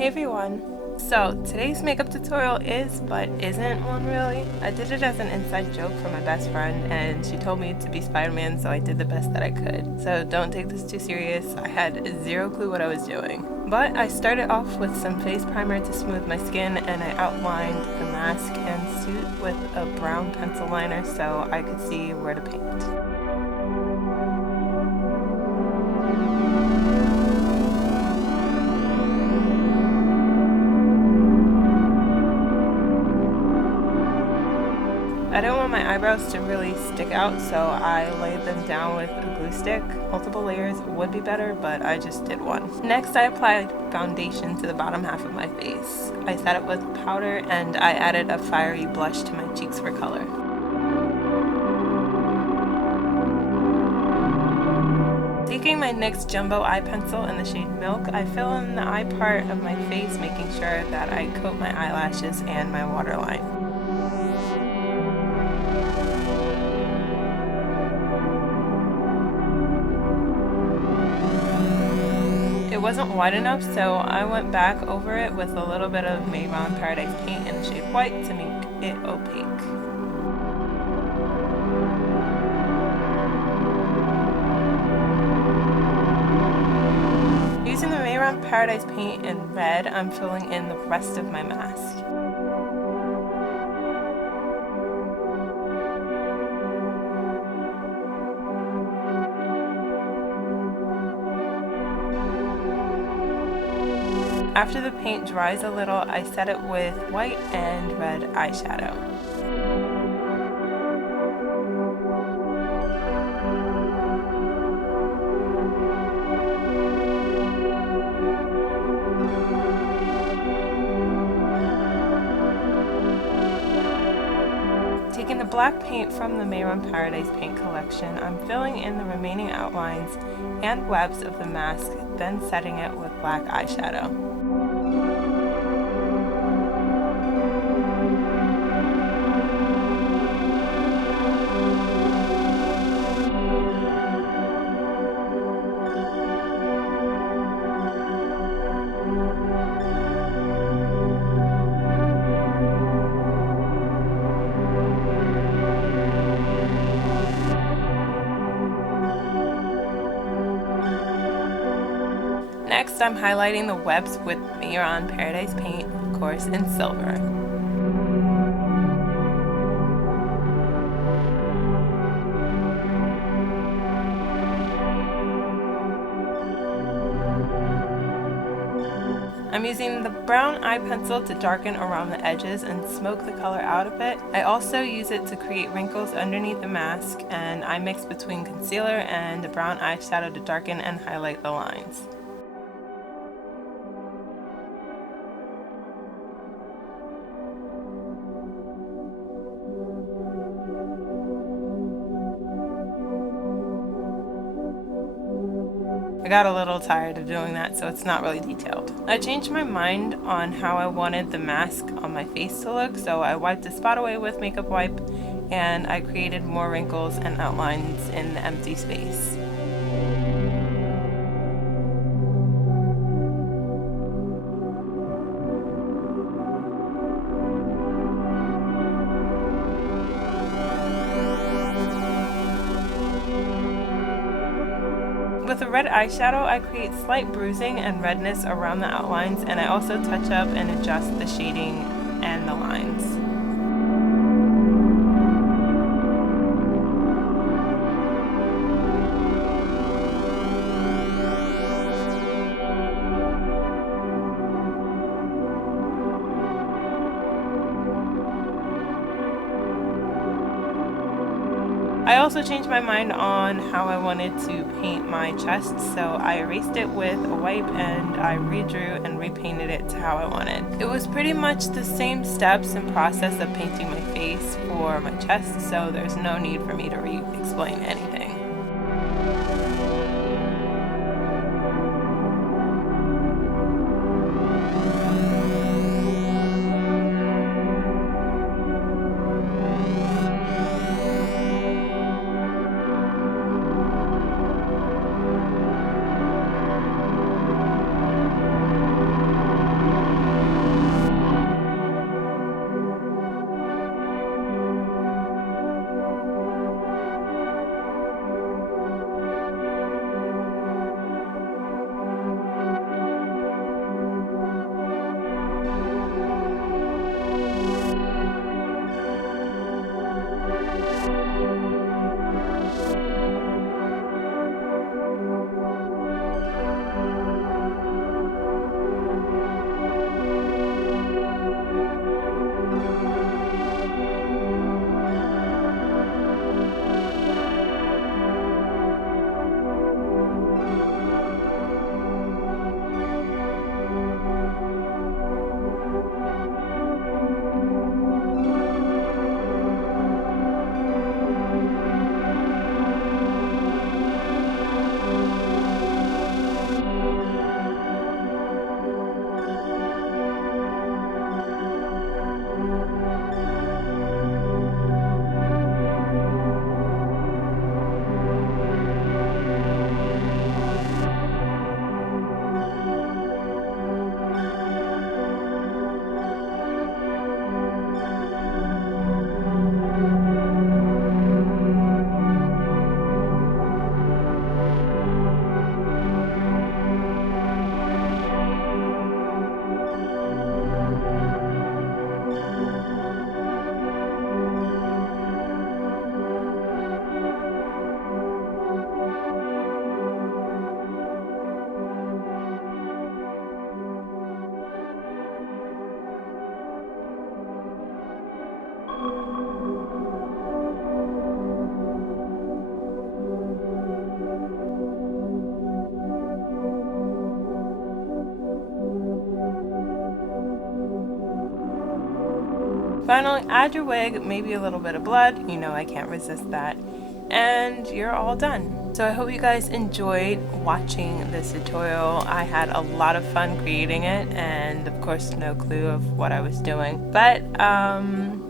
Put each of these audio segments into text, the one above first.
Hey everyone! So today's makeup tutorial is, but isn't one really. I did it as an inside joke for my best friend and she told me to be Spider-Man, so I did the best that I could. So don't take this too serious, I had zero clue what I was doing. But I started off with some face primer to smooth my skin and I outlined the mask and suit with a brown pencil liner so I could see where to paint. I didn't want my eyebrows to really stick out, so I laid them down with a glue stick. Multiple layers would be better, but I just did one. Next, I applied foundation to the bottom half of my face. I set it with powder and I added a fiery blush to my cheeks for color. Taking my NYX Jumbo eye pencil in the shade Milk, I fill in the eye part of my face, making sure that I coat my eyelashes and my waterline. It wasn't wide enough, so I went back over it with a little bit of Mayron Paradise paint in the shade White to make it opaque. Using the Mayron Paradise paint in red, I'm filling in the rest of my mask. After the paint dries a little, I set it with white and red eyeshadow. Taking the black paint from the Mayron Paradise paint collection, I'm filling in the remaining outlines and webs of the mask, then setting it with black eyeshadow. Next, I'm highlighting the webs with Mayron Paradise paint, of course, in silver. I'm using the brown eye pencil to darken around the edges and smoke the color out a bit. I also use it to create wrinkles underneath the mask, and I mix between concealer and the brown eyeshadow to darken and highlight the lines. I got a little tired of doing that, so it's not really detailed. I changed my mind on how I wanted the mask on my face to look, so I wiped the spot away with makeup wipe and I created more wrinkles and outlines in the empty space. With the red eyeshadow, I create slight bruising and redness around the outlines, and I also touch up and adjust the shading and the lines. I also changed my mind on how I wanted to paint my chest, so I erased it with a wipe and I redrew and repainted it to how I wanted. It was pretty much the same steps and process of painting my face for my chest, so there's no need for me to re-explain anything. Finally, add your wig, maybe a little bit of blood. You know I can't resist that. And you're all done. So I hope you guys enjoyed watching this tutorial. I had a lot of fun creating it, and of course no clue of what I was doing, but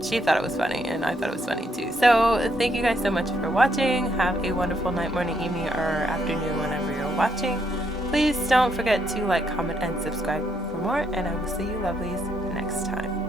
she thought it was funny and I thought it was funny too. So thank you guys so much for watching. Have a wonderful night, morning, evening, or afternoon whenever you're watching. Please don't forget to like, comment, and subscribe for more, and I will see you lovelies next time.